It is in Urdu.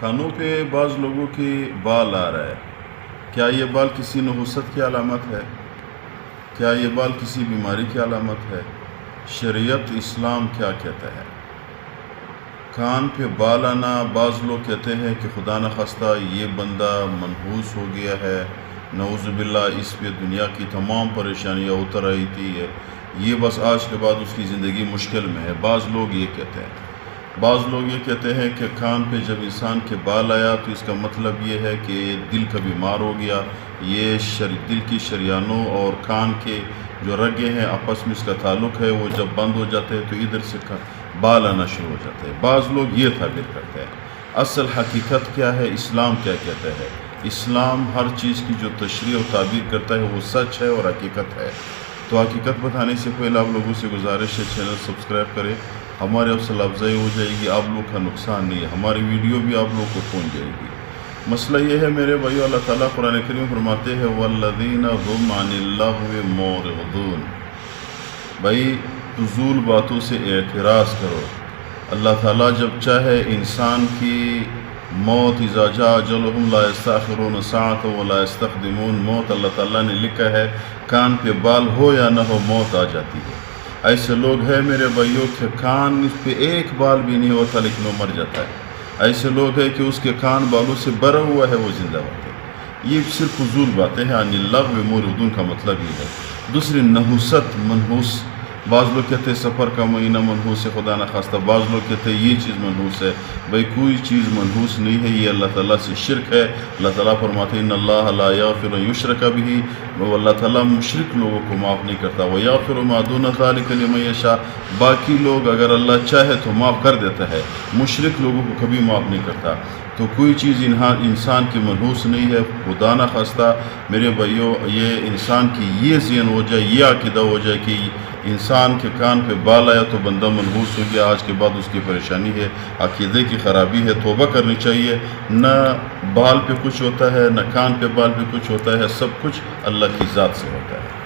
کانوں پہ بعض لوگوں کے بال آ رہا ہے، کیا یہ بال کسی نحوست کی علامت ہے؟ کیا یہ بال کسی بیماری کی علامت ہے؟ شریعت اسلام کیا کہتا ہے؟ کان پہ بال آنا، بعض لوگ کہتے ہیں کہ خدا نخواستہ یہ بندہ منحوس ہو گیا ہے، نعوذ باللہ اس پہ دنیا کی تمام پریشانیاں اتر آئی تھی، یہ بس آج کے بعد اس کی زندگی مشکل میں ہے۔ بعض لوگ یہ کہتے ہیں، بعض لوگ یہ کہتے ہیں کہ کان پہ جب انسان کے بال آیا تو اس کا مطلب یہ ہے کہ دل کا بیمار ہو گیا، یہ دل کی شریانوں اور کان کے جو رگیں ہیں آپس میں اس کا تعلق ہے، وہ جب بند ہو جاتے ہیں تو ادھر سے بال آنا شروع ہو جاتے ہیں۔ بعض لوگ یہ تعبیر کرتے ہیں۔ اصل حقیقت کیا ہے؟ اسلام کیا کہتا ہے؟ اسلام ہر چیز کی جو تشریح و تعبیر کرتا ہے وہ سچ ہے اور حقیقت ہے۔ تو حقیقت بتانے سے پہلے آپ لوگوں سے گزارش ہے چینل سبسکرائب کریں، ہمارے حوصلہ افزائی ہو جائے گی، آپ لوگ کا نقصان نہیں ہے، ہماری ویڈیو بھی آپ لوگ کو پہنچ جائے گی۔ مسئلہ یہ ہے میرے بھائیو، اللہ تعالیٰ قرآن کریم فرماتے ہیں وَالَّذِينَ هُمْ عَنِ اللَّغْوِ مُعْرِضُونَ، بھائی فضول باتوں سے اعتراض کرو۔ اللہ تعالیٰ جب چاہے انسان کی موت اذا جاء اجلهم لا يستأخرون ساعة ولا يستقدمون، موت اللہ تعالیٰ نے لکھا ہے، کان پہ بال ہو یا نہ ہو موت آ جاتی ہے۔ ایسے لوگ ہیں میرے بھائیوں کہ کان پہ ایک بال بھی نہیں ہوتا لیکن وہ مر جاتا ہے۔ ایسے لوگ ہیں کہ اس کے کان بالوں سے بھرا ہوا ہے، وہ زندہ ہوتے ہیں۔ یہ صرف فضول باتیں ہیں۔ عن اللغو معرضون کا مطلب یہ ہے۔ دوسری نحوست، منحوس، بعض لوگ کہتے ہیں سفر کا مہینہ منحوس ہے، خدا نخواستہ بعض لوگ کہتے ہیں یہ چیز منحوس ہے۔ بھائی کوئی چیز منحوس نہیں ہے، یہ اللہ تعالیٰ سے شرک ہے۔ اللہ تعالیٰ فرماتے ہیں ان اللہ لا یغفر ان یشرک بہ، وہ اللہ تعالیٰ مشرک لوگوں کو معاف نہیں کرتا، ویغفر ما دون ذلک لمن یشاء، باقی لوگ اگر اللہ چاہے تو معاف کر دیتا ہے، مشرک لوگوں کو کبھی معاف نہیں کرتا۔ تو کوئی چیز انسان کی منحوس نہیں ہے، خدا نخواستہ میرے بھائیوں یہ انسان کی یہ ذہن ہو جائے، یہ عقیدہ ہو جائے کہ انسان کے کان پہ بال آیا تو بندہ منحوس ہو گیا، آج کے بعد اس کی پریشانی ہے، عقیدے کی خرابی ہے، توبہ کرنی چاہیے۔ نہ بال پہ کچھ ہوتا ہے، نہ کان پہ بال پہ کچھ ہوتا ہے، سب کچھ اللہ کی ذات سے ہوتا ہے۔